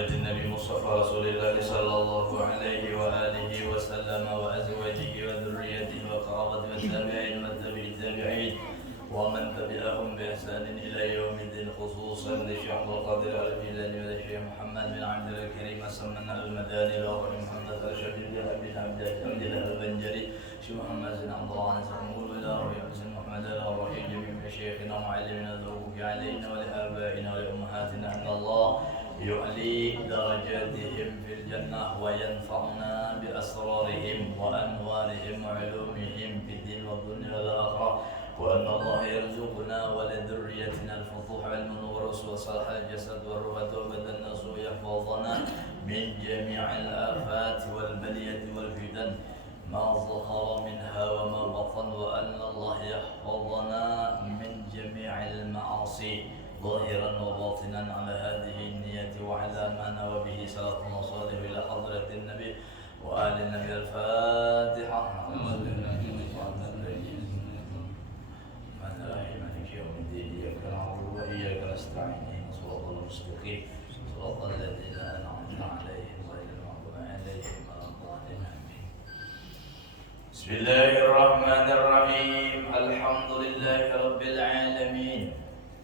حضرة النبي مصطفى رسول الله صلى الله عليه وآله وسلم وأزواجه وذريته وقرابته والتابعين والتابعين ومن تبعهم بإحسان إلى يوم الدين خصوصا للشيخ عبد القادر الجيلاني وللشيخ محمد بن عبد الله الكريم سمنا المداني وأخي محمد الشبيب بن عبد الله البنجري شيخ محمد بن عبد الله نقول إلى روح حسن محمد الرحيم جميع مشايخنا ومعلمنا الذوق علينا ولآبائنا ولأمهاتنا أن الله يعلي درجاتهم في الجنة وينفعنا بأسرارهم وأنوارهم وعلومهم في الدين والدنيا والآخرة وأن الله يرزقنا ولذريتنا الفتوح والنور وصلاح الجسد والروح والبدن نسوء يحفظنا من جميع الآفات والبلية والفتن ما ظهر منها وما بطن وأن الله يحفظنا من جميع المعاصي ظاهرا وباطنا على هذه النية وعلى ما نوى به صلاة وصالح إلى حضرة النبي وآل النبي. الفاتحة. نستعين صراط المستقيم صراط الذين أنعمت عليهم غير المغضوب عليهم ولا الضالين آمين. بسم الله الرحمن الرحيم. الحمد لله رب العالمين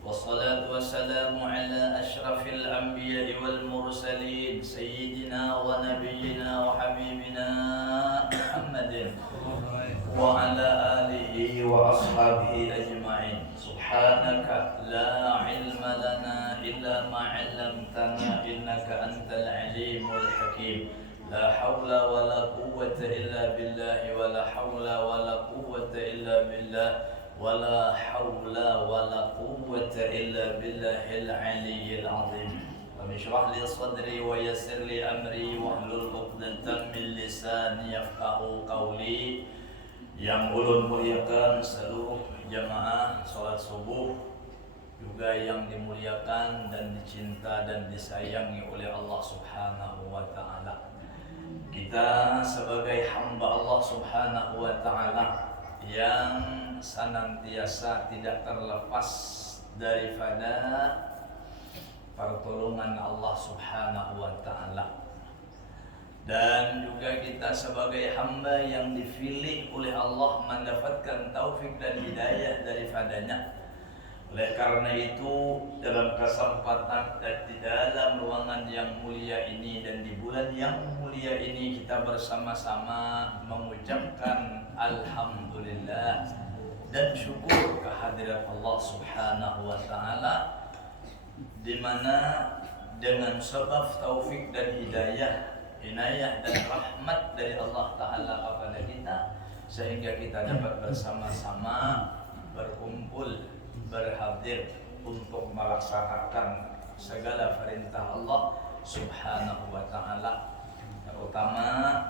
والصلاة والسلام على أشرف الأنبياء والمرسلين سيدنا ونبينا وحبيبنا محمد وعلى آله وأصحابه أجمعين. سبحانك لا علم لنا إلا ما علمتنا إنك أنت العليم الحكيم. لا حول ولا قوة إلا بالله ولا حول ولا قوة إلا بالله ولا حول ولا قوة إلا بالله العلي العظيم. رب اشرح لي صدري ويسر لي أمري واحلل عقدة من لساني يفقهوا قولي. Yang ulun muliakan seluruh jamaah salat subuh, juga yang dimuliakan dan dicinta dan disayangi oleh Allah Subhanahu wa taala. Kita sebagai hamba Allah Subhanahu wa taala yang senantiasa tidak terlepas daripada pertolongan Allah Subhanahu wa taala. Dan juga kita sebagai hamba yang dipilih oleh Allah mendapatkan taufik dan hidayah daripadanya. Oleh karena itu dalam kesempatan dan di dalam ruangan yang mulia ini dan di bulan yang mulia ini kita bersama-sama mengucapkan alhamdulillah dan syukur kehadirat Allah Subhanahu wa taala, di mana dengan sebab taufik dan hidayah, inayah dan rahmat dari Allah Ta'ala kepada kita, sehingga kita dapat bersama-sama berkumpul, berhadir untuk melaksanakan segala perintah Allah Subhanahu wa Ta'ala, terutama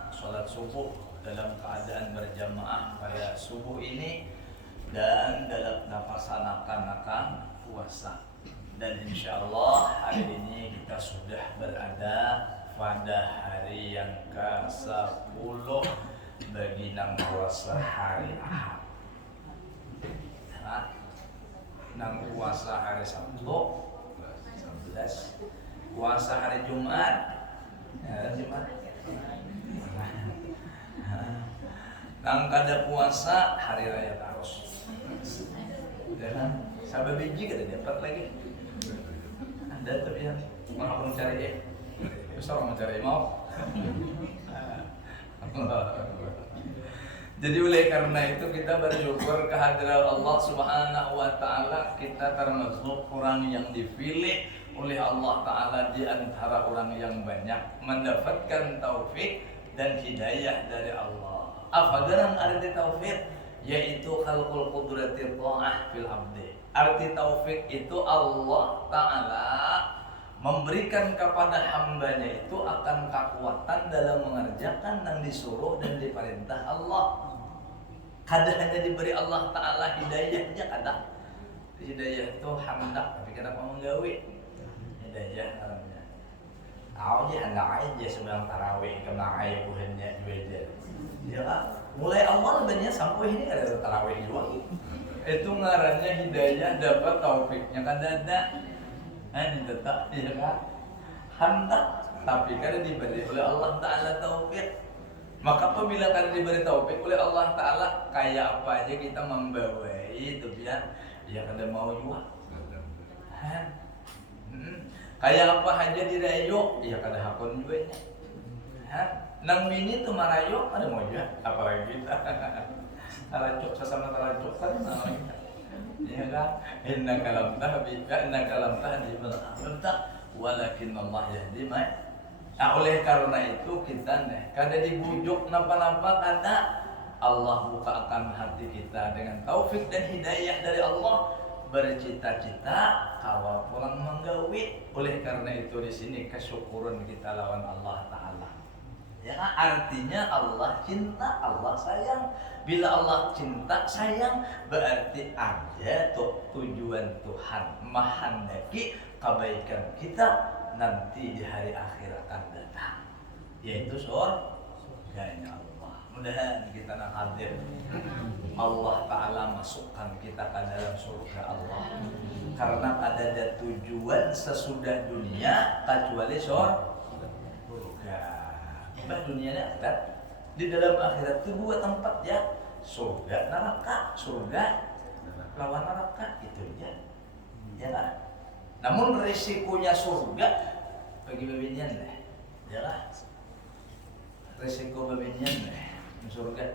sholat subuh dalam keadaan berjamaah pada subuh ini dan dalam melaksanakan puasa. Dan insya Allah hari ini kita sudah berada pada hari yang ke-10 bagi nang puasa hari Ahad. Nang puasa hari Sabtu 11, puasa hari Jumat, nang kada puasa hari Raya Taros. Dan sabar biji kada dapat lagi. Ada tapi ya, mau cari ya. Bisa orang mencari mau. Jadi oleh karena itu kita bersyukur kehadiran Allah Subhanahu wa taala. Kita termasuk orang yang dipilih oleh Allah Ta'ala di antara orang yang banyak mendapatkan taufik dan hidayah dari Allah. Apa dalam arti taufik? Yaitu khalqul qudrati ta'ah fil abdi. Arti taufik itu Allah Ta'ala memberikan kepada hambanya itu akan kekuatan dalam mengerjakan yang disuruh dan diperintah Allah. Kadang hanya diberi Allah Ta'ala hidayahnya, kadang hidayah itu hamdah, tapi kenapa menggawe hidayah namanya. Aku aja hendak aja sebelum tarawih kena ayah buhannya juga. Ya mulai awal banyak sampai ini ada tarawih juga. Itu ngarannya hidayah dapat taufiknya kan ada. Ini tetap ya kan. hendak, tapi karena diberi oleh Allah Ta'ala taufik. Maka apabila karena diberi taufik oleh Allah Ta'ala, kayak apa aja kita membawai itu biar ya kada mau juga. Kayak apa aja dirayu, ya kada hakun juga nya. Nang bini tuh marayu, ada mau juga, apalagi kita. Taracuk sesama taracuk kan nama kita. Ya kan? Inna kalam tahbi, inna kalam tahdi bil ahbabta, walakin Allah yahdi ma. Oleh karena itu kita kada dibujuk napa-napa, kada Allah bukakan hati kita dengan taufik dan hidayah dari Allah, bercita-cita kawal pulang menggawi. Oleh karena itu di sini kesyukuran kita lawan Allah Ta'ala. Ya, artinya Allah cinta, Allah sayang. Bila Allah cinta, sayang, berarti ada tujuan Tuhan menghendaki kebaikan kita nanti di hari akhir akan datang, yaitu surganya Allah. Mudah-mudahan kita nak hadir, Allah Ta'ala masukkan kita ke dalam surga Allah. Karena ada tujuan sesudah dunia kecuali surga. Dunia ini akhirat. Di dalam akhirat itu dua tempat ya, surga neraka. Surga lawan neraka itu ya, ya kan? Namun risikonya surga bagi babinyan lah, ya lah. Risiko babinyan lah, surga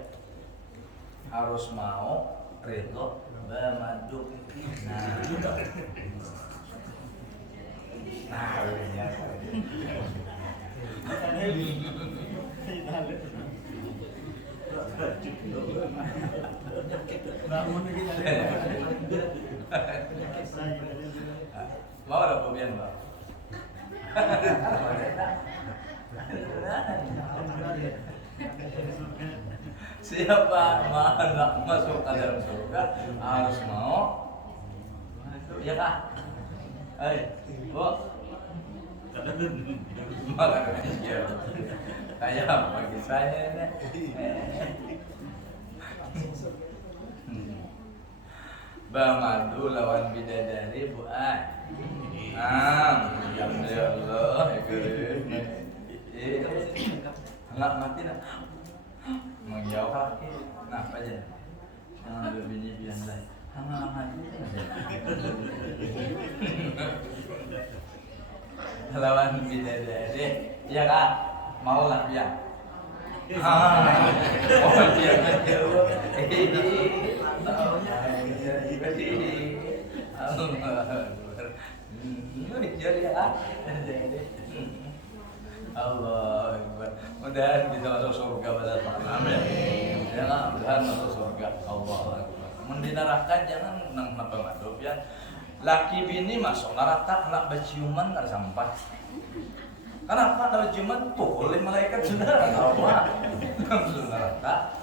harus mau ridho bamadu. Nah, babinyan. Mau ada pembian bang? Siapa hendak masuk ke dalam surga harus mau, ya kah? Bu, malah kayak bagi saya nih. Bamadu lawan bidadari bu ya Allah, nggak mati nak, mengjauh kaki, apa aja, jangan berbunyi biasa, lawan bidadari, ya kak, mau lah biar. Oh dia Allah Akbar. Mudah-mudahan bisa masuk surga pada tahun. Amin. Jangan mudah-mudahan masuk surga. Allah Akbar. Di neraka jangan nang napa-napa ya. Laki bini masuk neraka nak berciuman ada sampah. Kenapa kalau ciuman oleh malaikat sudah Allah masuk neraka.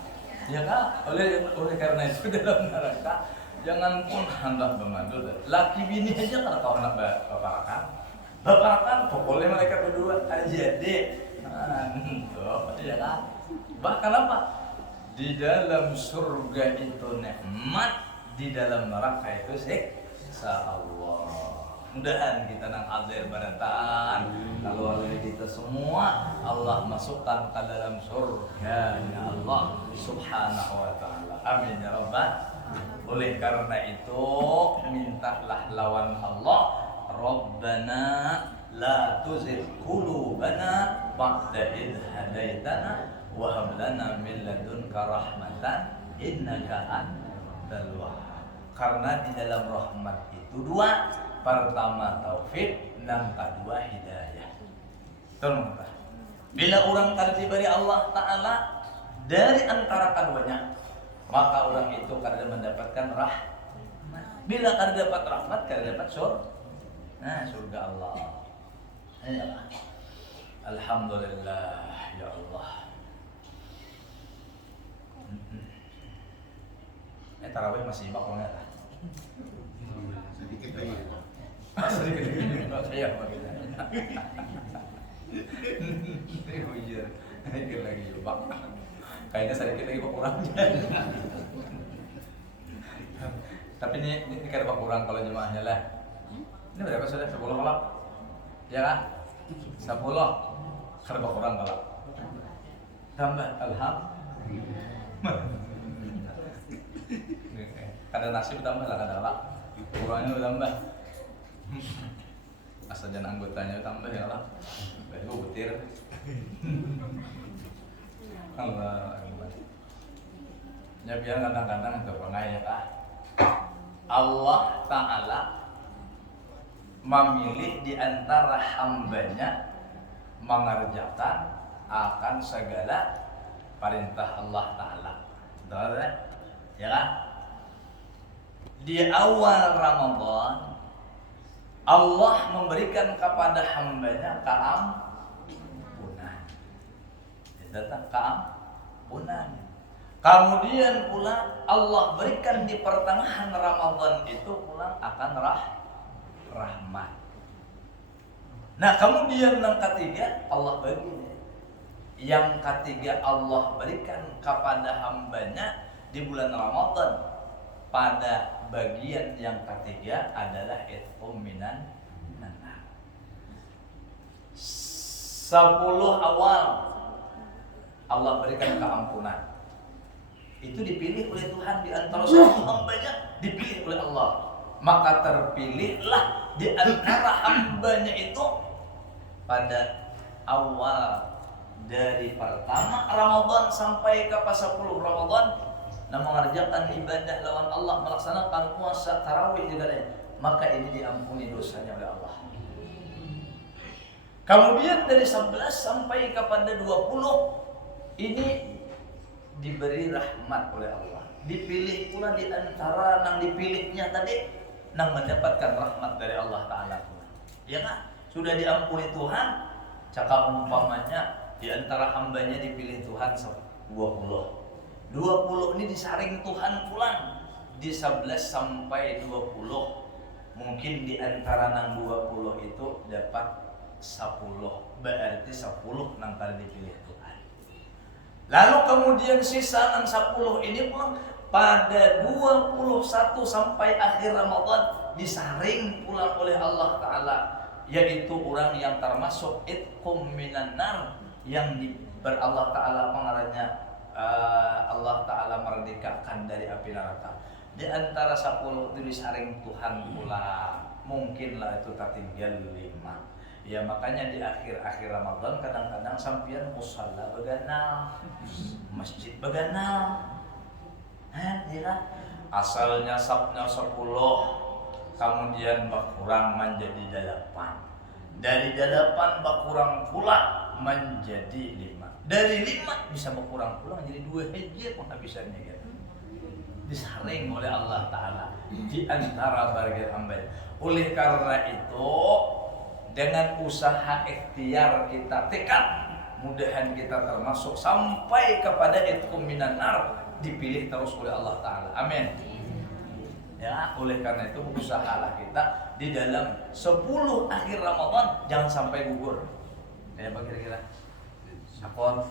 Ya kan? Oleh karena itu dalam neraka jangan pun hendak memandu. Laki bini aja kalau kau hendak baparakan pokoknya mereka berdua aja deh. Ya kan? Bahkan apa? Di dalam surga itu nikmat, di dalam neraka itu siksa Allah. Mudahan kita nang hadir baratan. Kalau oleh kita semua Allah masukkan ke dalam surga ya Allah Subhanahu wa ta'ala. Amin ya rabbal. Oleh karena itu mintalah lawan Allah, Rabbana la tuzigh qulubana ba'da idh hadaitana wa hab lana min ladunka rahmatan innaka antal wahhab. Karena di dalam rahmat itu dua, pertama taufik, yang kedua hidayah. Tolong kita. Bila orang kada diberi Allah Ta'ala dari antara keduanya, maka orang itu kada mendapatkan rahmat. Bila kada dapat rahmat, kada dapat surga. Nah, surga Allah. Ya. Alhamdulillah ya Allah. Tarawih masih ibak orang ya? Sedikit lagi. Sedikit lagi. Saya bagaimana? Sedikit lagi ibak. Kayaknya sedikit lagi kurangnya. Tapi ini kada kurang kalau jemaahnya lah. Ini berapa sudah? 10 kolak? Ya kan? 10 karena kurang kalau tambah alhamdulillah. Kada nasib tambah lah kada lah. Kurangnya tambah. Asal jangan anggotanya tambah ya lah. Baru butir. Allah. Ya biar kadang-kadang itu pengai ya. Allah Ta'ala memilih di antara hambanya mengerjakan akan segala perintah Allah Ta'ala. Betul ya kan? Di awal Ramadan Allah memberikan kepada hambanya keampunan. Datang keampunan. Kemudian pula Allah berikan di pertengahan Ramadan itu pula akan rahmat. Nah kemudian yang ketiga Allah bagi. Yang ketiga Allah berikan kepada hambanya di bulan Ramadan pada bagian yang ketiga adalah itqum minan nar. 10 awal Allah berikan keampunan. Itu dipilih oleh Tuhan di antara semua hambanya, dipilih oleh Allah. Maka terpilihlah di antara hambanya itu pada awal dari pertama Ramadan sampai ke 10 Ramadan, nah mengerjakan ibadah lawan Allah, melaksanakan puasa tarawih juga, maka ini diampuni dosanya oleh Allah. Kemudian dari 11 sampai kepada 20 ini diberi rahmat oleh Allah. Dipilih pula di antara yang dipilihnya tadi yang mendapatkan rahmat dari Allah Ta'ala. Ya kan? Sudah diampuni Tuhan, cakap umpamanya di antara hambanya dipilih Tuhan 20. 20 ini disaring Tuhan pulang di 11 sampai 20. Mungkin di antara nang 20 itu dapat 10. Berarti 10 nang kali dipilih Tuhan. Lalu kemudian sisa nang 10 ini pun pada 21 sampai akhir Ramadan disaring pulang oleh Allah Ta'ala, yaitu orang yang termasuk itqum minan nar, yang Allah Ta'ala pengarahnya Allah Ta'ala merdekakan dari api neraka. Di antara 10 itu disaring Tuhan pula, mungkinlah itu tertinggal 5. Ya makanya di akhir-akhir Ramadan kadang-kadang sampian musalla beganal, masjid beganal. Ya, asalnya sabnya 10, kemudian berkurang menjadi 8. Dari 8 berkurang pula menjadi 5. Dari 5 bisa berkurang pula menjadi 2 hijir pun habisnya gitu. Disaring oleh Allah Ta'ala di antara bagian hamba. Oleh karena itu, dengan usaha ikhtiar kita, tekad, mudahan kita termasuk sampai kepada itqum minan nar, dipilih terus oleh Allah Ta'ala. Amin. Ya, oleh karena itu usahalah kita di dalam 10 akhir Ramadan jangan sampai gugur. Ya, apa kira-kira? Akor.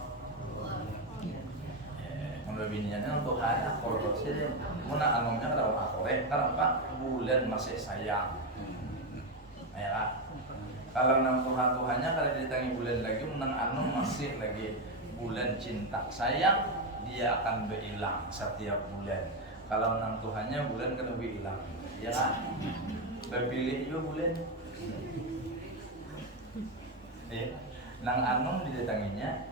Menurut biniannya Tuhan akor sih. Muna anomnya kada akore, kenapa? Bulan masih sayang. Ya kan? Kalau nang Tuhannya kalau ditangi bulan lagi, menang anom masih lagi bulan cinta sayang, dia akan berhilang setiap bulan. Kalau nang Tuhannya bulan kan lebih hilang, ya kan? Berpilih juga bulan. Ya, nang anom didatanginya,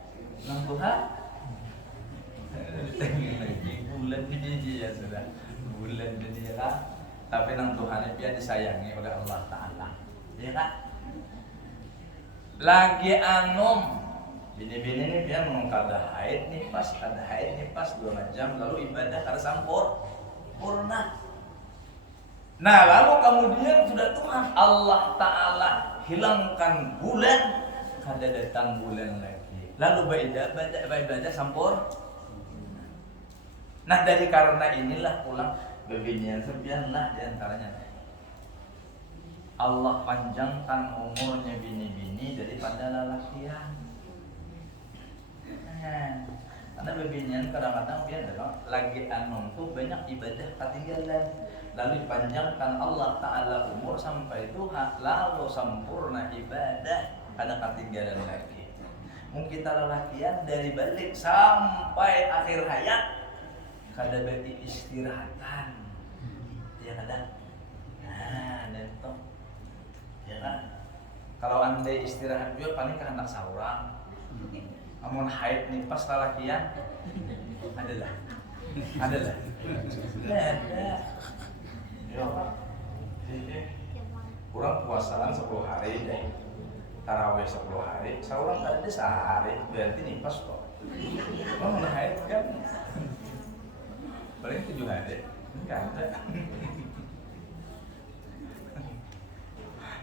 nang Tuhan didatangi lagi bulan ini ya sudah bulan ini ya kan? Tapi nang Tuhannya dia disayangi oleh Allah Ta'ala, ya kan? Lagi anom bini-bini ini dia mengkada haid nih pas, ada haid nih pas 2 jam, lalu ibadah kada sempurna. Nah lalu kemudian sudah Tuhan Allah Ta'ala hilangkan bulan, kada datang bulan lagi, lalu ibadah sempurna. Nah dari karena inilah pulang bebinian sebianlah diantaranya Allah panjangkan umurnya bini-bini daripada lelakian. Karena beginian kadang-kadang dia adalah lagi anom tuh banyak ibadah ketinggalan, lalu dipanjangkan Allah Ta'ala umur sampai Tuhan, lalu sempurna ibadah karena ketinggalan lagi. Mungkin kita lelakian dari balik sampai akhir hayat kada berarti istirahatan. Ya kada. Nah, nentong. Ya kan? Kalau andai istirahat juga paling ke anak saurang. Amun haid nih pas lelakian adalah. Ada. Ya. Kurang puasaan 10 hari deh. Tarawih 10 hari. Saurang ada sehari. Berarti nih pas kok. Kalau mau haid kan paling 7 hari. Enggak ada.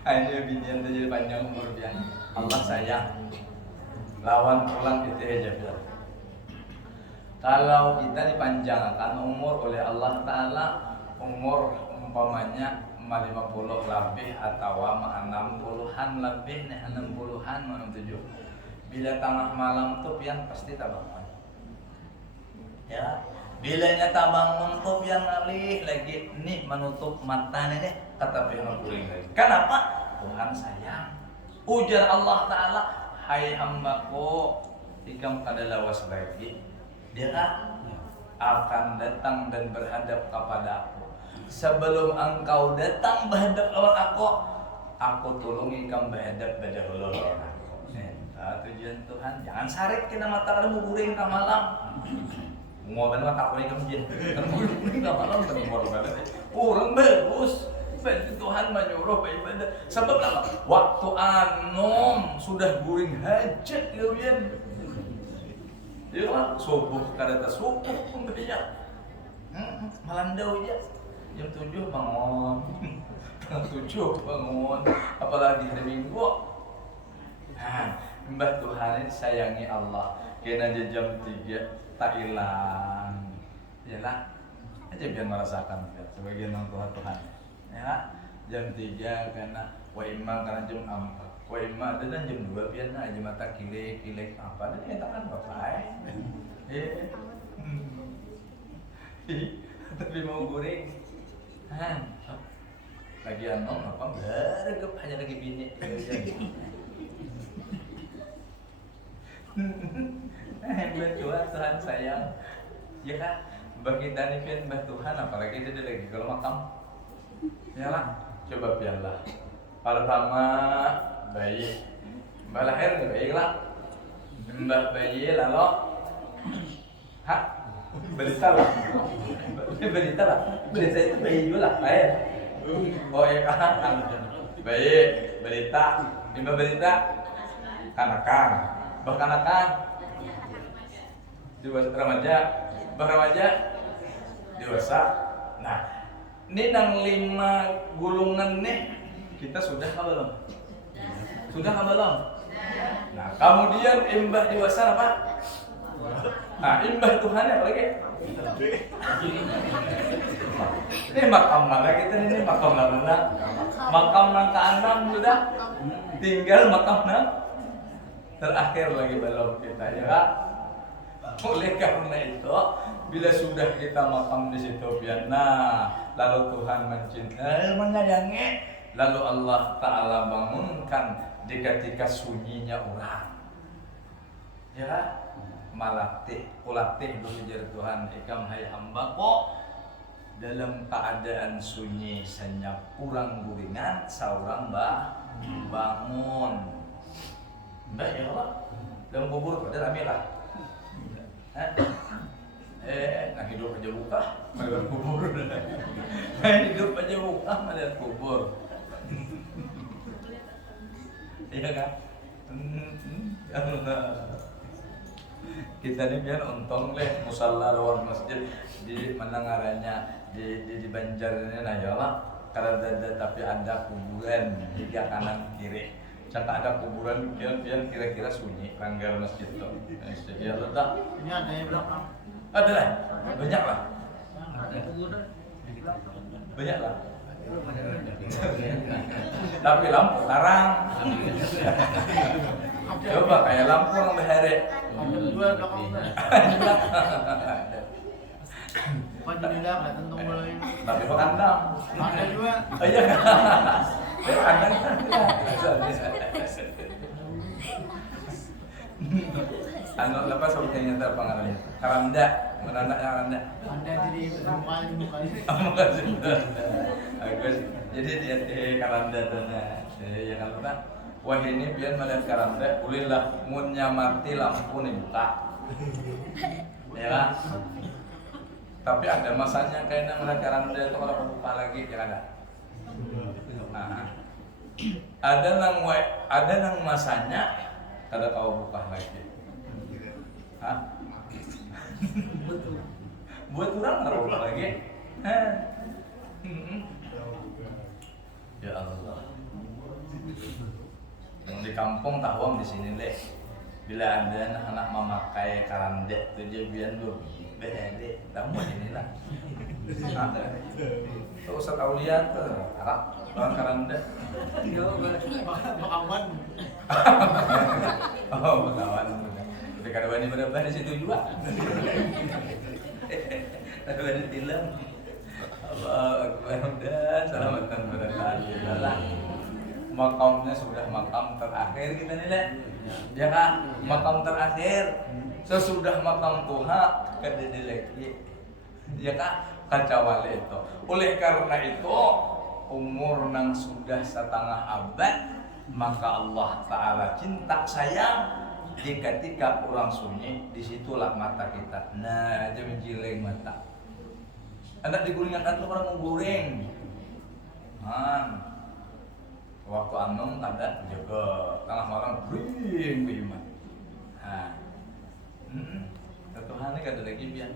Hanya binian jadi panjang umur dia. Allah sayang. Lawan pulang itu aja biar. Kalau kita dipanjangkan umur oleh Allah Ta'ala, umur umpamanya 50 lebih atau 60-an lebih, 60-an, 67. Bila tengah malam tuh pian pasti tak bangun. Ya, bilanya tak bangun tuh pian ngalih lagi nih menutup mata nih kata pian guring lagi. Kenapa? Tuhan sayang. Ujar Allah Ta'ala, hai hambaku, ikam kada lawas lagi. Dia akan datang dan berhadap kepada aku. Sebelum engkau datang berhadap lawan aku tolongi kamu berhadap pada lawan aku. Tujuan Tuhan, jangan sarik kena mata kamu guring ke malam. Mau benar mata guring kamu jin. Kamu guring ke malam kamu baru banget. Orang bagus. Berarti Tuhan menyuruh beribadah. Sebab apa? Waktu anom sudah guring hajat kalian. Ya kan, subuh kada subuh pun berbeda. Malandau aja. Jam 7 bangun. Jam 7 bangun. Apalagi hari Minggu. Mbah Tuhan sayangi Allah. Kena aja jam 3 tak hilang. Yalah. Aja biar merasakan sebagian orang Tuhan. Ya, jam 3 karena wa imma karena jam 4. Wa imma dan jam 2 biar aja mata kilek apa dan kita kan bapak. Tapi mau goreng. Lagi anom apa bergep hanya lagi bini. Tuhan Tuhan sayang. Ya kan? Bagi danipin Mbah Tuhan apalagi dia lagi kalau makam. Ya lah, coba biarlah. Pertama bayi, mbak lahir bayi lah, mbak bayi lalu, berita lah, berita itu bayi juga lah, lahir. Oh iya kan, bayi berita, mbak berita, kanakan, bahkanakan, dewasa remaja, remaja, dewasa. Nah. Ini nang 5 gulungan nih kita sudah apa belum? Sudah apa belum? Nah kemudian imbah dewasa apa? Nah imbah Tuhan apa lagi? Ini makam mana kita ini makam mana? Makam nang ke-6 sudah, tinggal makam nang terakhir lagi belum kita ya. Oleh karena itu, bila sudah kita makam di situ biarlah, lalu Tuhan mencintai, menyayangi, lalu Allah Ta'ala bangunkan di ketika sunyinya orang. Ya, kulatih berujar Tuhan, ikam hai hamba kok dalam keadaan sunyi senyap kurang guringan, seorang bangun. Mbak ya Allah, dalam kubur pada rame lah. Nah hidup aja buka, melihat kubur. Hidup aja buka, melihat kubur. Iya kan? Kita ini biar untung leh musalla luar masjid di mana ngarannya di Banjar ini nah ya Allah. Karena ada tapi ada kuburan di kanan kiri. Cakap ada kuburan biar kira-kira sunyi ranggal masjid itu. Ya letak. Ini adanya berapa? Ada lah, banyak lah. Banyak lah. Tapi lampu larang. Coba kayak lampu orang berhari. Ada dua belakangnya. Bukan jendela, nggak tentu mulai. Tapi kandang. Ada dua. Oh iya kan? Kandang. Anu lepas sepertinya terpengaruh. Karanda, mana anak karanda? Anda jadi muka. Muka sudah. Bagus. Jadi dia karanda tuh nah. Ya kalau tak, wah ini biar melihat karanda, ulillah munnya mati lampu nih buka. Ya kan? Tapi ada masanya kayaknya melihat karanda itu kalau buka lagi ya ada. Nah, ada nang masanya kada kau buka lagi. Hah? Buat orang nggak buka lagi. Ya Allah. Yang di kampung tahuang di sini deh. Bila ada anak memakai karanda itu dia biar dua bede. Tahu inilah. Tuh usah tahu lihat tuh. Arab orang karanda. Bakawan. Oh, bakawan. Tapi kada wani berubah di situ juga. Kada wani tilam. Allah Akbar dan selamatan berkah. Makamnya sudah makam terakhir kita nilai. Ya kan? Makam terakhir. Sesudah makam Tuhan kada dileki. Ya kan? Kacau itu. Oleh karena itu umur nang sudah setengah abad maka Allah Ta'ala cinta sayang di ketika orang sunyi disitulah mata kita. Nah, aja menjileng mata. Anak diguringan itu orang menggureng. Waktu anung ada jaga tengah malam guring beriman. Tuhan ini kata lagi biar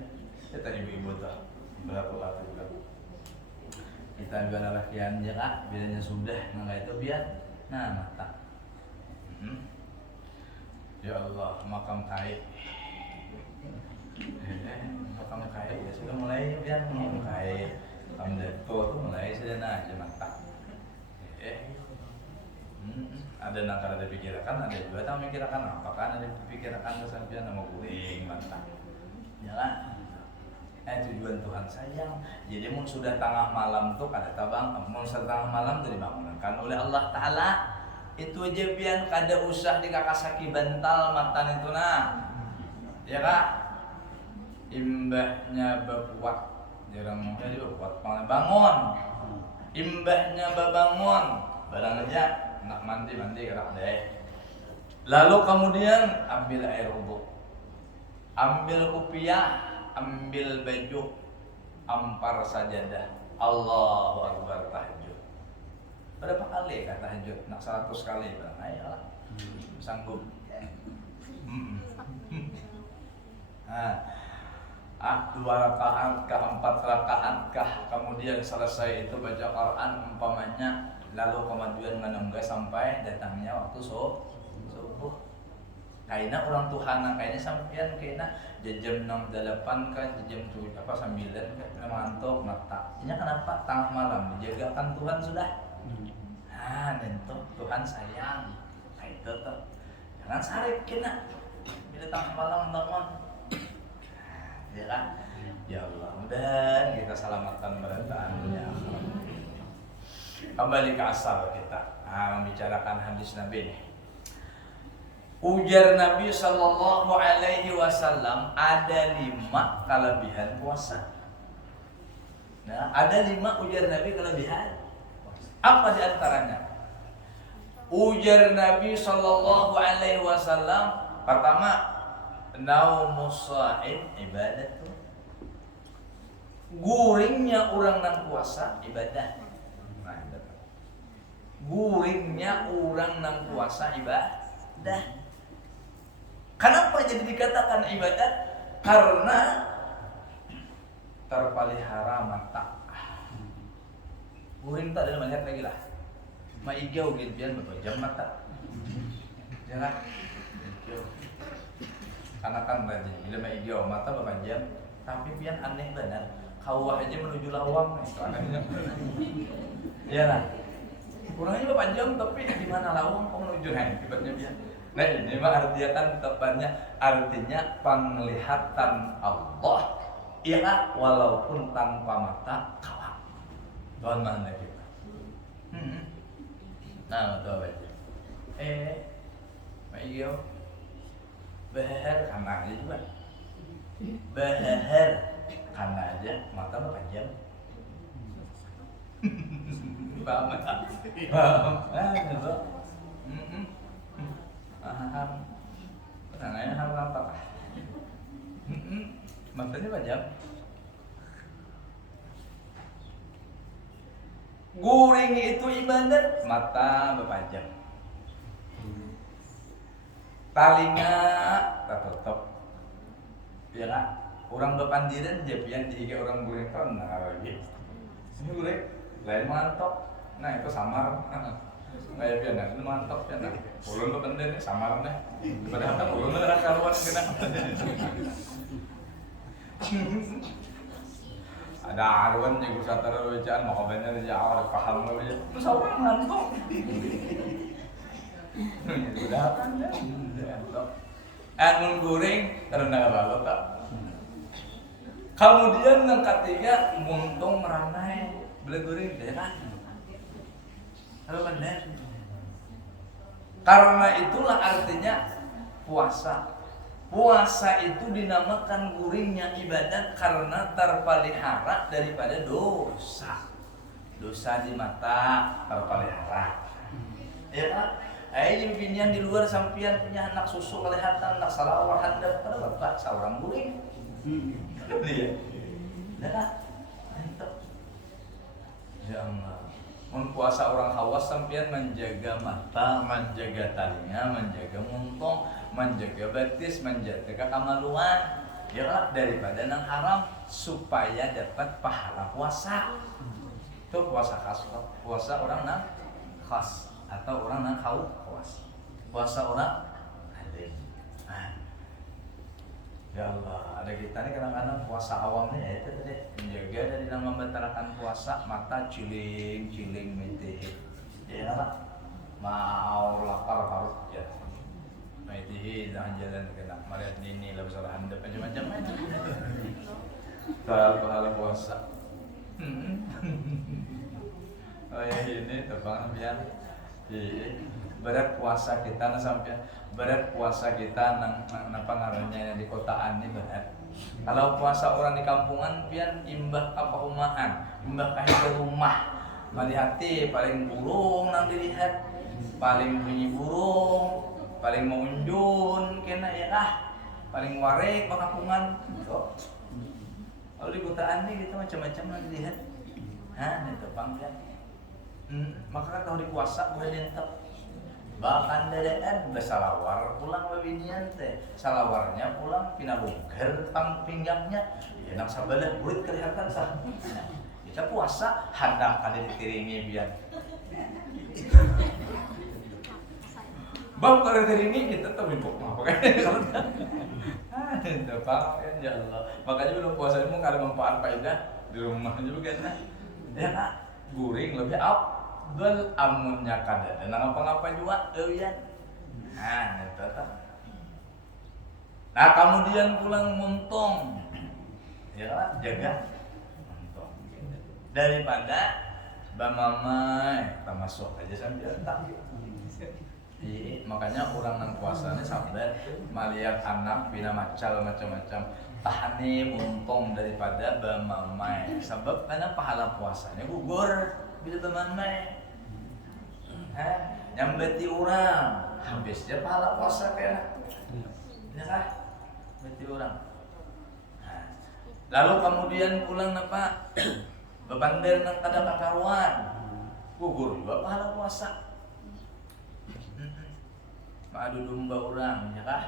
kita ibu-ibu tuh berapa kata juga. Kita biar lakian jaga bilanya sudah nggak itu biar mata. Ya Allah makam kai. Makam kai ya sudah mulai biar makam kai. Makam deto tuh mulai sudah aja mata. Ada nakar ada pikirkan, ada juga tak memikirkan apa kan ada pikirkan kesampian nama guring mantap. Jalan. Tujuan Tuhan sayang. Jadi mun sudah tengah malam tuh kada tabang, mun sudah tengah malam dari bangunkan oleh Allah Taala. Itu aja pian kada usah dikakasaki bantal matan itu nah. Ya kak? Imbahnya berbuat jarang jadi berbuat bangun. Imbahnya berbangun barang aja nak mandi gerak deh. Lalu kemudian ambil air wudhu, ambil kopiah, ambil baju, ampar sajadah. Allahu Akbar tahajud. Berapa kali kata tahajud? Nak 100 kali barang ayolah. Sanggup. Dua rakaat kah, 4 rakaat kah, kemudian selesai itu baca Quran umpamanya. Lalu kemudian menunggu sampai datangnya waktu subuh. Kayaknya orang Tuhan, kayaknya sampean kayaknya jam 6:08 kan, jam 9 kan ngantuk mata. Ini kenapa tengah malam dijagakan Tuhan sudah? Nentu Tuhan sayang. Kayak itu tuh. Jangan sarip kena. Bila tengah malam bangun. Ya kan? Ya Allah, mudah kita selamatkan berataannya. Kembali ke asal kita membicarakan hadis Nabi ini. Ujar Nabi Sallallahu Alaihi Wasallam ada 5 kelebihan puasa. Nah, ada 5 ujar Nabi kelebihan. Apa di antaranya? Ujar Nabi Sallallahu Alaihi Wasallam pertama, naumus shaim ibadah. Guringnya orang nang puasa ibadah. Guringnya orang nang puasa ibadah. Kenapa jadi dikatakan ibadah? Karena terpelihara mata. Guring tak ada banyak lagi lah. Maigau gitu biar berjam mata. Jangan. Karena kan rajin. Bila maigau mata berjam, tapi biar aneh benar. Kawah aja menuju lawang. Iyalah. Kurangnya 4 jam tapi di mana lawang kok menuju akibatnya dia. Nah ini mah artinya kan tepatnya artinya penglihatan Allah ialah walaupun tanpa mata kawak. Tuhan mana kita? Nah betul baca. Maigio Beher karena aja juga. Beher karena aja mata panjang. Paham tak? Paham? Gitu. Paham. Tangannya hal apa? Matanya panjang. Guring itu ibadat, mata berpanjang. Talinga tertutup. Ya kan? Orang berpandiran japian tiga orang guring kan nah lagi. Ini guring lain mantap. Nah itu samar. Kayak pian itu mantap pian. Ulun berpandiran samar nih. Padahal kan ulun adalah karuan kena. Ada arwan yang gue satara wajaan mau bener aja awal paham lo aja. Terus orang ngantuk. Udah kan ya. Anun goreng karena apa tak. Kemudian yang ketiga muntung meranai beli goreng daerah. Kalau benar. Karena itulah artinya puasa. Puasa itu dinamakan guringnya ibadat karena terpelihara daripada dosa. Dosa di mata terpelihara. Ya kan? Ayo pinian di luar sampian punya anak susu kelihatan anak salawah handap pada bapak seorang guring. Iya. Nah, mantap. Ya Allah. Puasa orang Hawas sampian menjaga mata, menjaga telinga, menjaga muntong, menjaga batis, menjaga kemaluan, ya daripada nang haram supaya dapat pahala puasa. Itu puasa khas, puasa orang nang khas atau orang nang khawas. Puasa orang alim. Nah. Ya Allah, ada kita nih kadang-kadang puasa awamnya ya itu tadi menjaga dari nang membatalkan puasa mata ciling mitih. Ya lah. Mau lapar harus ya. Mitih jangan jalan kena melihat ini lah besar handap macam-macam aja. Pahala puasa. Oh ya ini terbang biar berat puasa kita sampai berat puasa kita nang ngarannya di kotaan ini berat. Kalau puasa orang di kampungan pian imbah apa rumahan, imbah kahit rumah. Malihati paling burung nang dilihat, paling bunyi burung, paling mengunjun kena ya paling warek kampungan. Kalau di kotaan ini gitu macam-macam nang dilihat. Itu panggilan. Maka tahu di puasa boleh dentep. Bahkan dadaan bersalawar pulang babinian teh salawarnya pulang pinalungker pang pinggangnya ya nak sabalah burit kelihatan sah kita puasa hendak ada ditiringi biar bang kalau ditiringi kita tuh bingung apa kan itu pak ya Allah makanya belum puasa itu kalau manfaat faedah di rumah juga kan ya kak guring lebih up bel amunnya kada dan ngapa-ngapa juga euyan. Itu tah. Nah, kemudian pulang muntong. Ya, jaga muntong. Daripada bamamai termasuk aja sambil tak. Makanya orang nang puasanya sabar melihat anak pina macal macam-macam tahani muntong daripada bamamai. Sebab karena pahala puasanya gugur bila bamamai. Nyambeti orang habisnya pahala puasa kena ya kan beti orang lalu kemudian pulang apa bebandir nang kada kakaruan gugur juga pahala puasa madu domba orang ya kan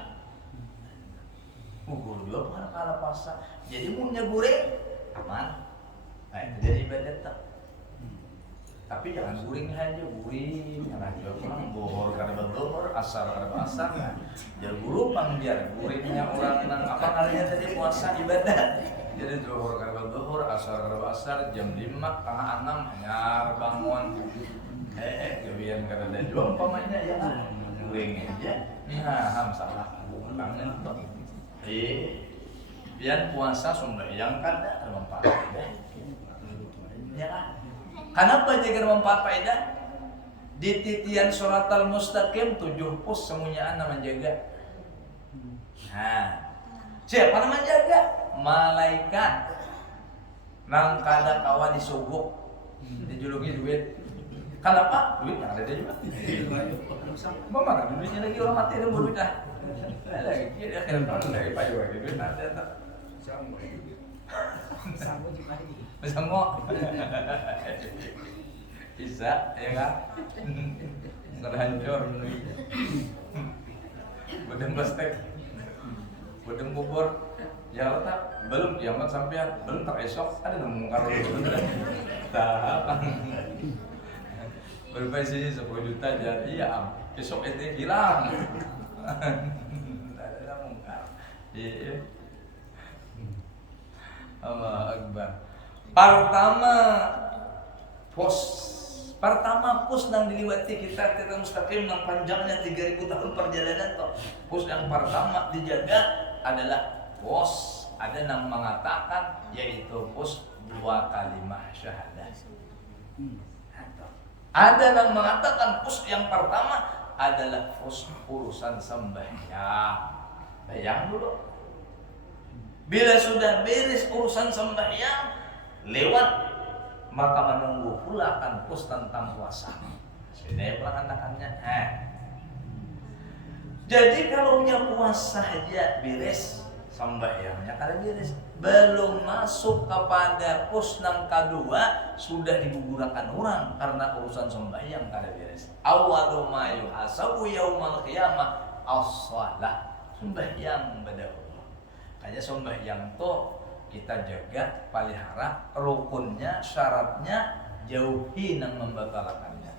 gugur juga pahala puasa jadi punya guring aman itu jadi ibadat tak. Tapi jangan guring aja, guring karena juga pulang bohor karena bohor, asar karena asar. Jangan guru biar guringnya orang nang apa kalinya tadi puasa ibadah. Jadi bohor karena bohor, asar karena asar, jam 5, tengah 6 nyar bangun. Kemudian karena ada jual pamannya ya guring aja. Nah, salah. Tangan tuh. Biar puasa sumber yang kada bermanfaat. Ya kan? Kenapa jaga manfaat faedah? Di titian suratal mustaqim 7 pos semuanya ana menjaga. Nah, siapa nama jaga? Malaikat. Nang kada kawa disogok, dijuluki duit. Kenapa? Duit yang ada dia juga. Mama kan duitnya lagi orang mati dan berduit dah. Lagi dia kena tahun dari payu lagi duit ada tak? Bisa ngok. Bisa, ya kan? Nggak hancur. Bedeng plastik, bedeng bubur. Ya tak, belum kiamat sampean, belum tak esok ada nemu karo dulu. Tak. Berpesi 10 juta jadi ya besok itu hilang. Ada nemu karo. Iya. Allah Akbar. Pertama pos nang diliwati kita mustaqim nang panjangnya 3000 tahun perjalanan toh. Pos yang pertama dijaga adalah pos ada yang mengatakan yaitu pos 2 kalimat syahadat. Ada yang mengatakan pos yang pertama adalah pos urusan sembahyang. Bayang dulu. Bila sudah beres urusan sembahyang lewat maka menunggu pula akan pos tentang puasa. Sudah pelakanaannya. Jadi kalau puasa saja beres, sembahyangnya kada beres, belum masuk kepada pos nang kedua sudah digugurkan orang karena urusan sembahyang kada beres. Awalu ma yuhasabu yaumal qiyamah as-shalah. Sembahyang berdahulu. Kayak sembahyang tuh kita jaga, pelihara rukunnya, syaratnya, jauhi yang membatalkannya.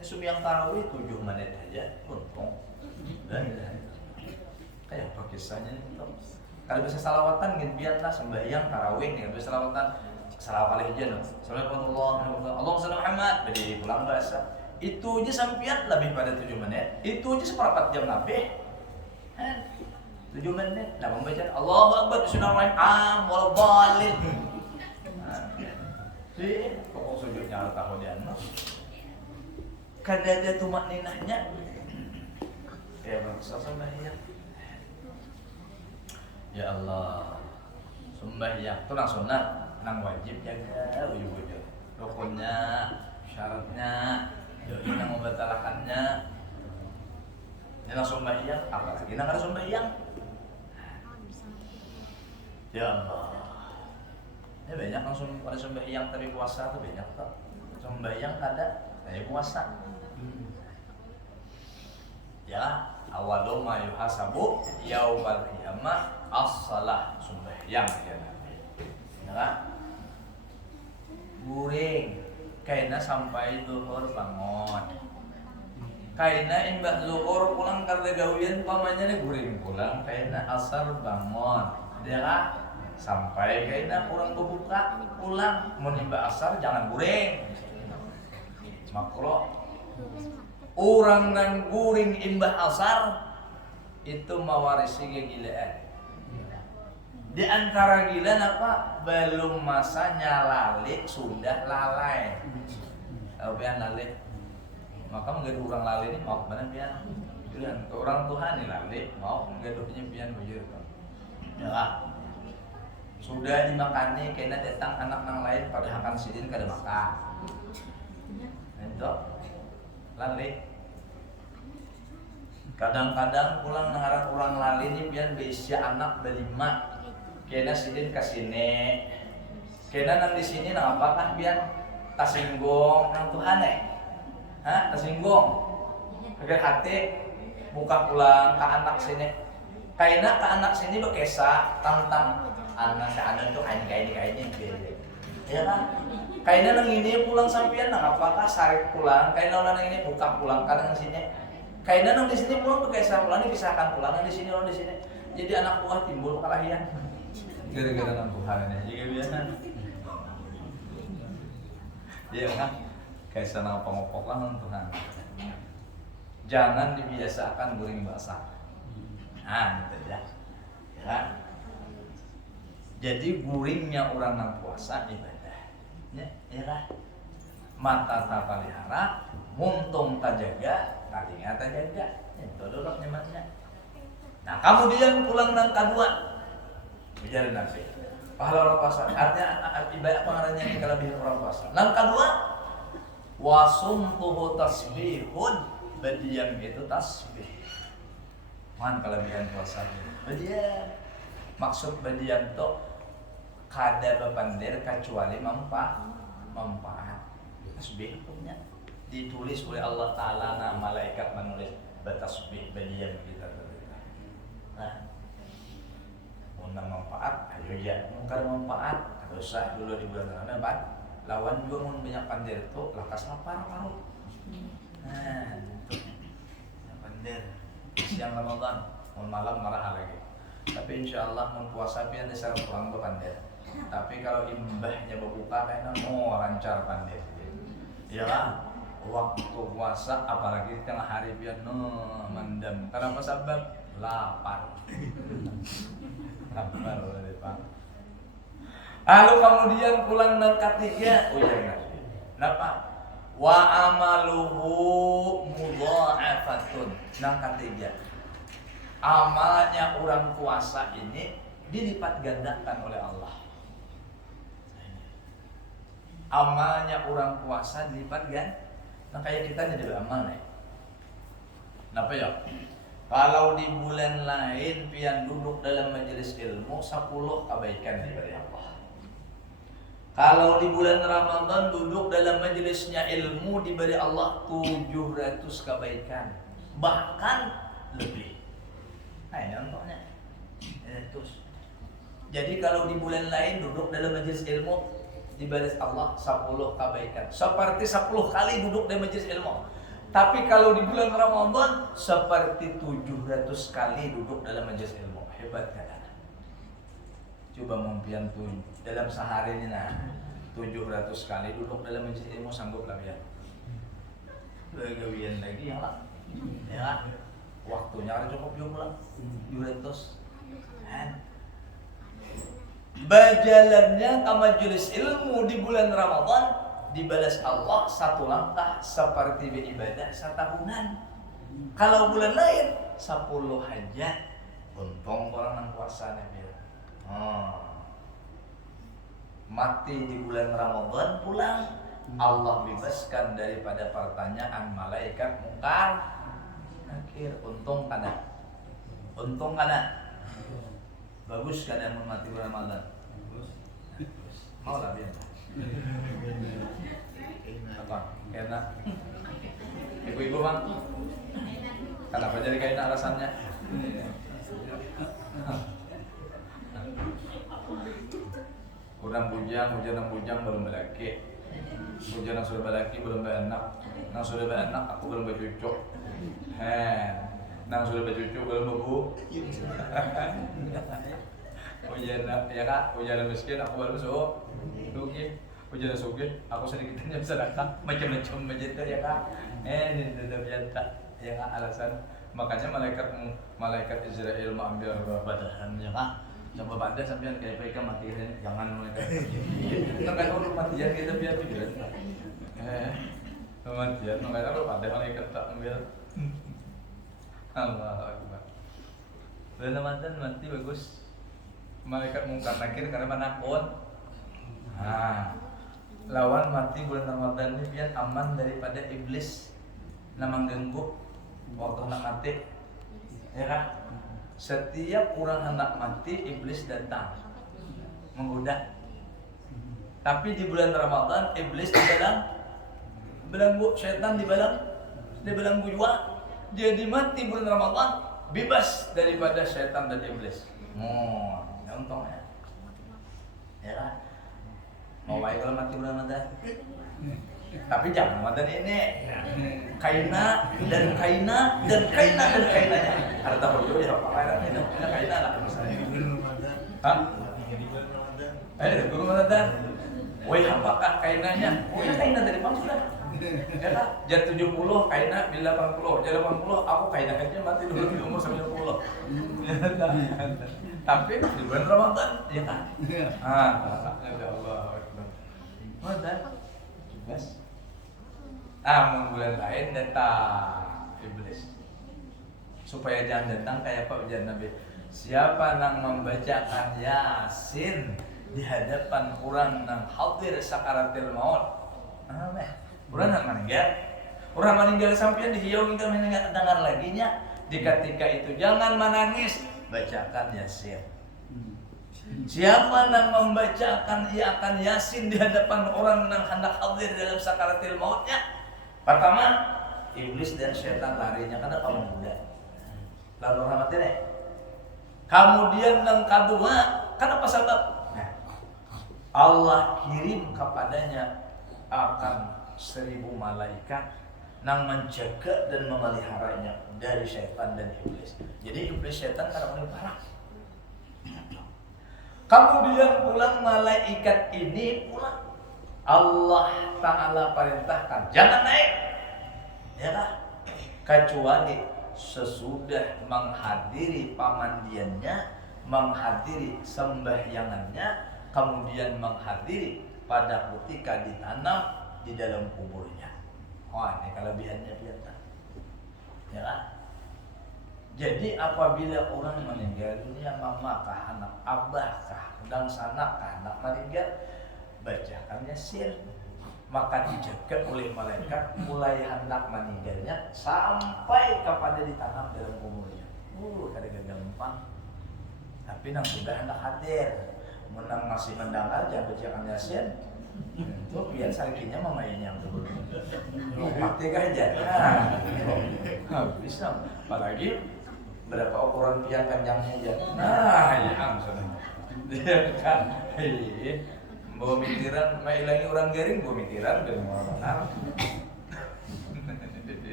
Ini sembahyang tarawih 7 menit aja, untung. Dan kayak apa kisahnya itu? Kalau bisa salawatan, gitu biarlah sembahyang tarawih nih, bisa salawatan, salam alaihi wasallam. Assalamualaikum Allahumma shalli Muhammad, berdiri pulang bahasa. Itu aja sampian lebih pada 7 menit. Itu aja seperempat jam lebih. 7 menit, nah membaca Allahu Akbar bismillahirrahmanirrahim wal dhalin. Si pokok sujudnya al tahodian mah. Kada ada tumak ninahnya. Ya bangsa sembahyang. Ya Allah. Sembahyang itu nang sunat, nang wajib jaga wujud. Rukunnya, syaratnya, jadi nang membatalkannya. Ini nang sembahyang, apalagi nang ada sembahyang. Ya Allah. Ini banyak langsung pada sembahyang tapi puasa tuh banyak tuh. Sembahyang ada, tapi puasa. Ya, awalu ma yuhasabu yaumal qiyamah as-shalah, sembahyang ya Nabi. Ya kan? Guring kaina sampai zuhur bangun. Kaina imbah zuhur pulang karena gawian pamannya nih guring pulang, kaina asar bangun. Dia kan? Sampai kaina kurang berbuka pulang menimba asar jangan guring makro orang nang guring imbah asar itu mewarisi kegilaan. Di antara gila apa belum masanya lalai sudah lalai. Kalau pian lalai maka menggadu orang lalai ini mau kemana pian? Bilang orang Tuhan ini lalai mau menggaduhnya pian begitu. Ya sudah dimakani kena datang anak nang lain pada hakan sidin kada makan. Itu lalai. Kadang-kadang pulang nangaran orang lalai ini biar besia anak berlima. Kena sidin ke sini. Kena nang di sini nang apakah biar tasinggung nang Tuhan tasinggung. Agar hati buka pulang ke anak sini. Kaina ke anak sini berkesah tantang anak tuh kain ya kan kainnya nang ini pulang sampian nang apakah sarik pulang kainnya nang ini buka pulang kan nang sini kainnya nang di sini pulang berkesah pulang dipisahkan pulang nang di sini orang di sini jadi anak buah timbul kelahian gara-gara nang Tuhan ini juga biasa iya kan kaisa nang pengopok lah nang Tuhan jangan dibiasakan guring basah gitu ya kan. Jadi guringnya orang nang puasa ibadah. Ya kan? Mata tak pelihara, muntung tak jaga, telinga tak jaga. Itu dulu nyematnya. Nah, kemudian pulang nang kedua. Biar nanti. Pahala orang puasa. Artinya ibadah pengarangnya ini kelebihan orang puasa. Nang kedua, wasumtuhu tasbihun. Badiam itu tasbih. Man kelebihan puasa. Badiam. Maksud badiam itu kada bepandir kecuali manfaat. Tasbih punya ditulis oleh Allah Ta'ala, nah malaikat menulis bertasbih badiam kita. Nah, undang manfaat, ayo ya, mungkar manfaat, dosa dulu di bulan Ramadan, lawan juga mau banyak pandir tuh, lakas lapar parut. Nah, pandir, siang Ramadan, mau malam marah lagi. Tapi insya Allah mau puasa pian disarang pulang berpandir. Tapi kalau imbahnya berbuka kayaknya mau lancar pandir. Ya lah, waktu puasa apalagi di tengah hari pian mendem. Karena apa sebab? Lapar. Lapar oleh Pak. Lalu kemudian pulang nang ketiga, kenapa? Wa amaluhu mudha'afatun. Nang ketiga, amalnya orang puasa ini dilipat gandakan oleh Allah. Amalnya orang puasa dilipat gandakan. Nah kayak kita nih beramal nih. Kenapa ya? Kalau di bulan lain pian duduk dalam majelis ilmu 10 kebaikan diberi Allah. Kalau di bulan Ramadan duduk dalam majelisnya ilmu diberi Allah 700 kebaikan. Bahkan lebih. Nah ini contohnya. Jadi kalau di bulan lain duduk dalam majelis ilmu dibalas Allah 10 kebaikan. Seperti 10 kali duduk di majelis ilmu. Tapi kalau di bulan Ramadan seperti 700 kali duduk dalam majelis ilmu. Hebat kan? Coba mumpian tuh dalam sehari ini nah 700 kali duduk dalam majelis ilmu sanggup lah ya. Gawian lagi ya lah. Ya. Waktunya ada cukup juga 700. Berjalannya ke majelis ilmu di bulan Ramadan dibalas Allah 1 langkah seperti beribadah setahunan. Kalau bulan lain 10 hajat. Untung orang yang puasa nih. Mati di bulan Ramadan pulang Allah bebaskan daripada pertanyaan malaikat mungkar nakir. Untung kana bagus kan yang mati bulan Ramadan. Mau lah biar apa? Enak. Ibu-ibu bang, kenapa jadi kayak enak alasannya? Kurang bujang belum berlaki. Bujang yang sudah berlaki belum beranak. Yang sudah beranak aku belum bercucuk. Yang sudah bercucuk belum berbu. Ujian ya kak, ujian miskin aku baru masuk. Duki, ujian sugih aku sedikitnya bisa datang macam-macam begitu ya kak. Ini tetap jatah ya kak alasan. Makanya malaikat Israel mau ambil badahan ya kak. Coba pada sampean kayak mereka mati ini jangan mereka. Kan kan orang matian kita biar pikiran. Matian makanya kalau pada malaikat tak ambil. Allah Akbar. Bulan Ramadan mati bagus. Malaikat mungkar nakir karena menakut. Lawan mati bulan Ramadan ini biar aman daripada iblis namang ganggu waktu nak mati. Ya kan? Setiap orang hendak mati iblis datang menggoda. Tapi di bulan Ramadan iblis belanggu, syaitan dibelanggu juga. Jadi mati bulan Ramadan bebas daripada syaitan dan iblis. Contohnya, ya kan? Mau baik kalau mati bulan Ramadan. Tapi jangan Ramadan ini. Kaina dan kainanya. Ada tahu dulu ya apa itu? Kaina lah misalnya. Hah? Bulan Ramadan. Woi, apakah kainanya? Kaina dari mana sudah? Ya kan? Jam 70 kaina bila 80. Jam 80 aku kaina aja mati dulu di umur 90. Tapi di bulan Ramadan, ya kan? Ya Allah. Ramadan. Yes. Bulan lain datang iblis. supaya jangan datang kayak Pak ujar Nabi. Siapa nang membacakan Yasin di hadapan orang nang hadir sakaratil maut. Orang nang meninggal. Orang meninggal sampai dihiau hingga mendengar lagi nya. Di ketika itu jangan menangis, bacakan Yasin. Siapa yang membacakan akan Yasin di hadapan orang yang hendak hadir dalam sakaratil mautnya? Pertama, iblis dan syaitan larinya karena kamu muda. Lalu rahmatnya. Kemudian yang kedua, kenapa sebab? Nah, Allah kirim kepadanya akan 1000 malaikat yang menjaga dan memeliharanya dari syaitan dan iblis. Jadi iblis syaitan karena paling parah. Kemudian pulang malaikat ini pulang. Allah Ta'ala perintahkan jangan naik, ya lah, kecuali sesudah menghadiri pamandiannya, menghadiri sembahyangannya, kemudian menghadiri pada ketika ditanam di dalam kuburnya. Wah, ini kelebihannya biasa, ya lah. Jadi apabila orang meninggal dunia, mama kah, anak abah kah, dan sanak kah, anak meninggal, bacakan Yasin. Maka dijaga oleh malaikat mulai hendak meninggalnya sampai kepada ditanam dalam umurnya. Kadang gampang. Tapi nang sudah hendak hadir, menang masih mendengar aja bacakan Yasin. Itu biar sakinya mamainnya dulu. Mati aja. Bisa. Apalagi berapa ukuran pian panjangnya aja. Nah, ya sudah. Dia kan, bawa mikiran, mailangi orang garing, bawa mikiran dari mana?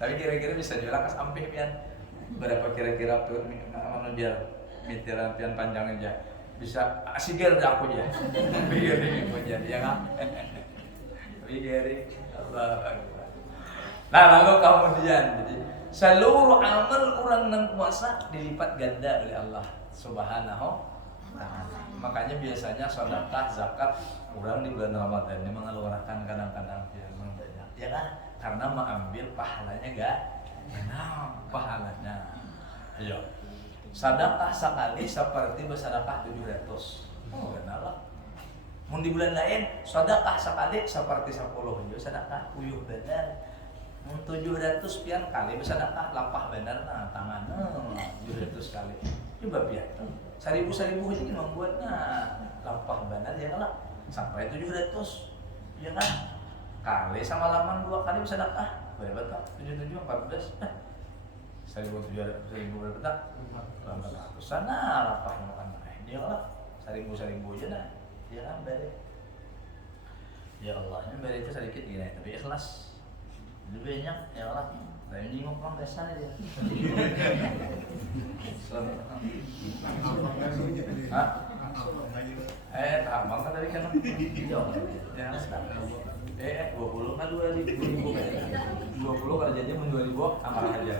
Tapi kira-kira bisa dilakas sampai pian. Berapa kira-kira pian biar mikiran pian panjang aja. Bisa asigar dah aku aja. Biarin aku aja, ya kan? Biarin. Allah. Nah, lalu kemudian jadi seluruh amal orang yang puasa dilipat ganda oleh Allah Subhanahu ta'ala. Makanya biasanya sedekah, zakat orang di bulan Ramadan ini mengeluarkan kadang-kadang memang banyak, ya kan? Karena mengambil pahalanya pahalanya. Ayo. Sedekah sekali seperti bersedekah 700. Oh, kenapa? Mun di bulan lain sedekah sekali seperti 10 sedekah uyuh benar. 700 pian kali bisa datang lapah benar nah tangan 700 kali coba pian 1000 aja membuatnya lapah benar ya kan sampai 700 ya kan kali sama laman 2 kali bisa datang berapa tak 77 14 1000 berapa tak 400 sana lapahnya kan dia kan 1000 aja dah ya kan balik ya Allah ini balik itu sedikit gini tapi ikhlas lebih banyak ya Allah, saya nyingok orang biasa aja. Hah? Tambang kan tadi kan? Ya, 20 kan 2000 kan? 20 kalau jadi mau 2000 tambah aja.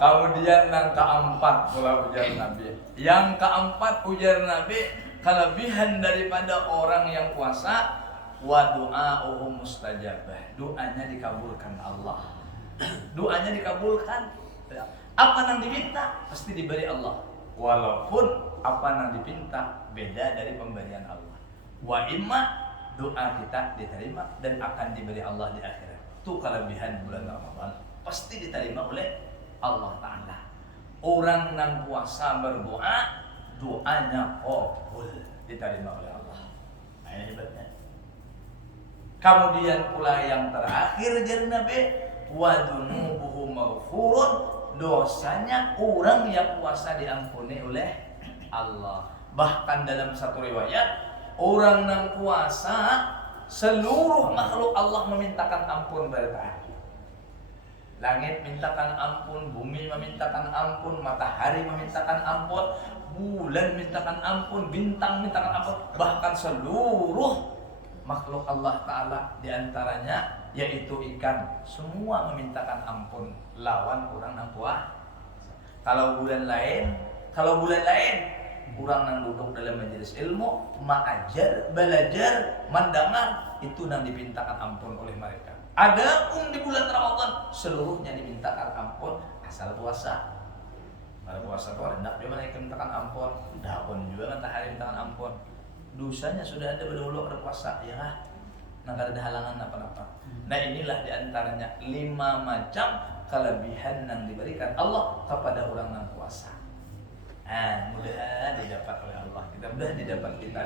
Kemudian yang keempat pula ujar Nabi. Yang keempat ujar Nabi. Kelebihan daripada orang yang puasa wa du'a'uhum mustajabah. Doanya dikabulkan Allah. Doanya dikabulkan. Apa yang diminta pasti diberi Allah. Walaupun apa yang dipinta beda dari pemberian Allah. Wa imma doa kita diterima dan akan diberi Allah di akhirat. Itu kelebihan bulan Ramadan. Pasti diterima oleh Allah Ta'ala. Orang yang puasa berdoa doanya qabul diterima oleh Allah. Nah, ini hebatnya. Kemudian pula yang terakhir jadi Nabi wa dunubuhu maghfurun, dosanya orang yang puasa diampuni oleh Allah. Bahkan dalam satu riwayat orang yang puasa seluruh makhluk Allah memintakan ampun mereka. Langit mintakan ampun, bumi memintakan ampun, matahari memintakan ampun, bulan mintakan ampun, bintang mintakan ampun, bahkan seluruh makhluk Allah Ta'ala diantaranya yaitu ikan semua memintakan ampun lawan orang yang puasa. Kalau bulan lain orang yang duduk dalam majelis ilmu, mengajar, belajar, mendengar, itu yang dipintakan ampun oleh mereka. Adapun di bulan Ramadan seluruhnya dimintakan ampun asal puasa. Kalau puasa itu rendah dia mereka mintakan ampun, dahun juga matahari mintakan ampun. Dosanya sudah ada berdahulu pada puasa, ya kan? Nah, gak ada halangan apa-apa. Nah, inilah diantaranya 5 macam kelebihan yang diberikan Allah kepada orang yang puasa. Mudah didapat oleh Allah. Kita mudah didapat kita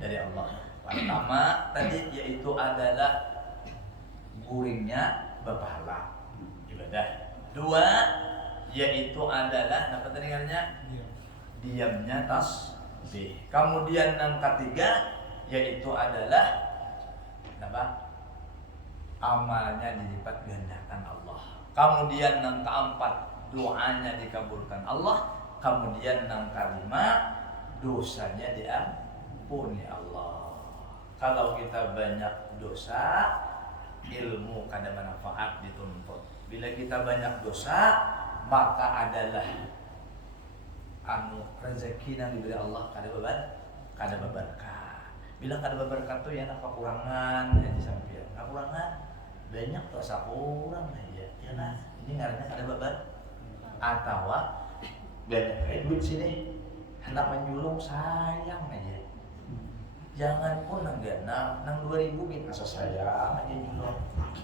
dari Allah. Pertama tadi yaitu adalah guringnya berpahala ibadah. 2 yaitu adalah apa tadi katanya? Diamnya tasbih. Kemudian yang ketiga yaitu adalah apa? Amalnya dilipat gandakan Allah. Kemudian yang keempat doanya dikabulkan Allah. Kemudian yang kelima dosanya diampuni Allah. Kalau kita banyak dosa, ilmu kada manfaat dituntut. Bila kita banyak dosa, maka adalah rezeki yang diberi Allah kada berkah. Bila kada berkah tu ya kekurangan yang disampaikan. Kekurangan banyak dosa kurang aja. Ya nah, ini ngarannya kada berkah. Atau banyak duit sini hendak menjulung sayang aja. Jangan pun nang 2000 bin asa sayang aja julung.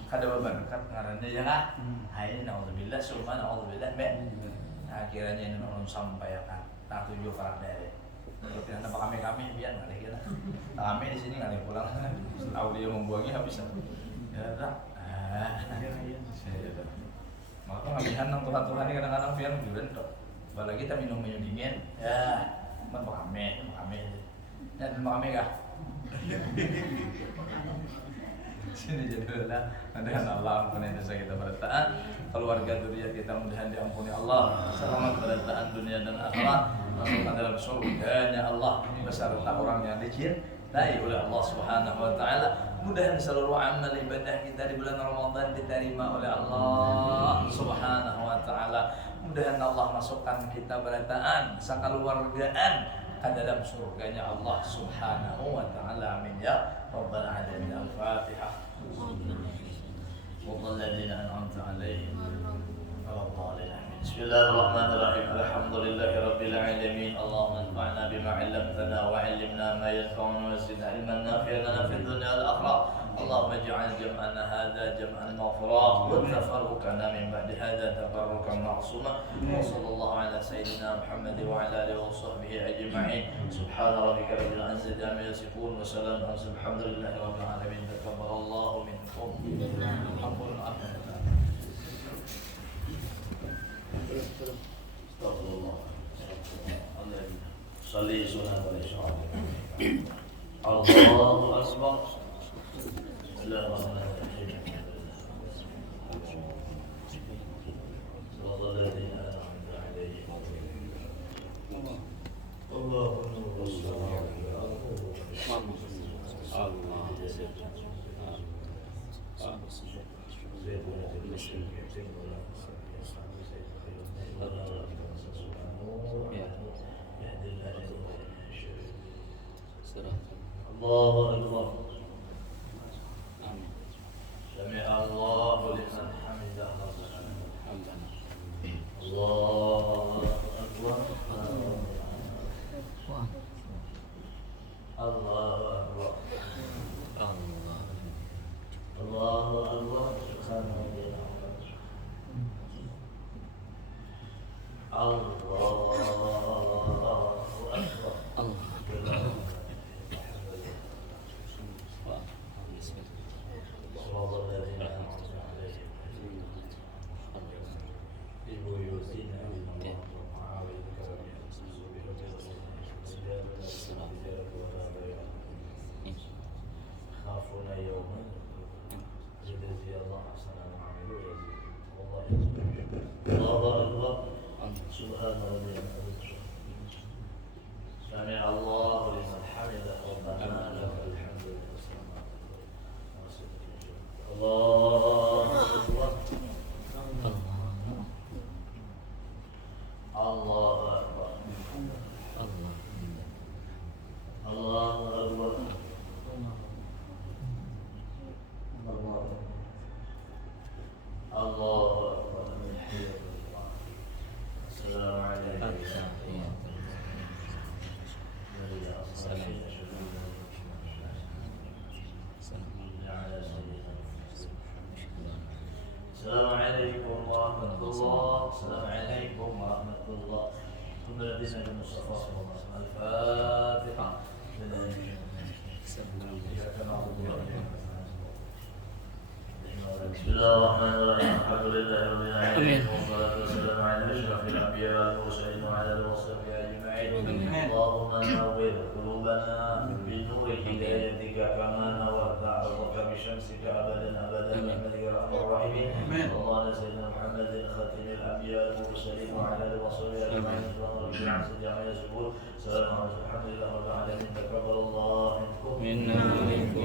Kada berkah ngarannya ya lah. Ini naudzubillah summa naudzubillah akhirnya ini nong sampaikan tak tujuh para dari kalau tidak nampak kami biar nggak lagi lah kami di sini nggak pulang audio membuangnya habis ya tak maka ngabihan nang Tuhan ini kadang-kadang biar bulan tuh apalagi kita minum dingin ya nampak kami ya nampak kami kah sini jadilah mudah-mudahan Allah ampuni dosa kita pada taat, keluarga dzurriyyah kita mudah-mudahan diampuni Allah, selamat pada taat dunia dan akhirat, masukkan dalam surganya Allah beserta orang yang dicintai oleh Allah Subhanahu wa taala. Mudah-mudahan seluruh amal ibadah kita di bulan Ramadan diterima oleh Allah Subhanahu wa taala. Mudah-mudahan Allah masukkan kita pada taat sakeluargaan ke dalam surganya Allah Subhanahu wa taala. Amin ya rabbal alamin. Al-Fatihah. الذين أنعمت عليهم بسم الله الرحمن الرحيم الحمد لله رب العالمين اللهم انفعنا بما علمتنا وعلمنا ما ينفعنا وزدنا علما نافعا لنا في الدنيا والآخرة اللهم اجعل جمعنا هذا جمعا مغفورا وتفرقنا من بعد هذا تفرقا معصوما وصلى الله على سيدنا محمد وعلى آله وصحبه أجمعين سبحان ربك رب العزة عما يصفون وسلام على الحمد لله رب العالمين تقبل الله منكم Astagfirullah. Salli sunnah wa isyarat. Allahu Akbar. Bismillahirrahmanirrahim. Walladzina an'amta 'alaihim. Allahu Allahu Akbar. Amin. Sami Allahu liman hamidah. Allahu Akbar. Allahu Akbar. Allahu Akbar. عليكم ورحمة الله. السلام عليكم ورحمة الله. ثم لدينا المصطفى صلى الله عليه وسلم. الفاتحة. بسم الله الرحمن الرحيم. الحمد لله رب العالمين والصلاة والسلام على أشرف الأنبياء والمرسلين وعلى آله وصحبه أجمعين. اللهم نور قلوبنا بنور هدايتك كما نورت أرضك بشمسك أبدا أبدا برحمتك يا أرحم الراحمين. اللهم على سيدنا محمد خاتم الأنبياء والمرسلين وعلى آله وصحبه أجمعين. سبحان ربك رب العزة عما يصفون. سلام على الحمد لله رب العالمين. تقبل الله منكم.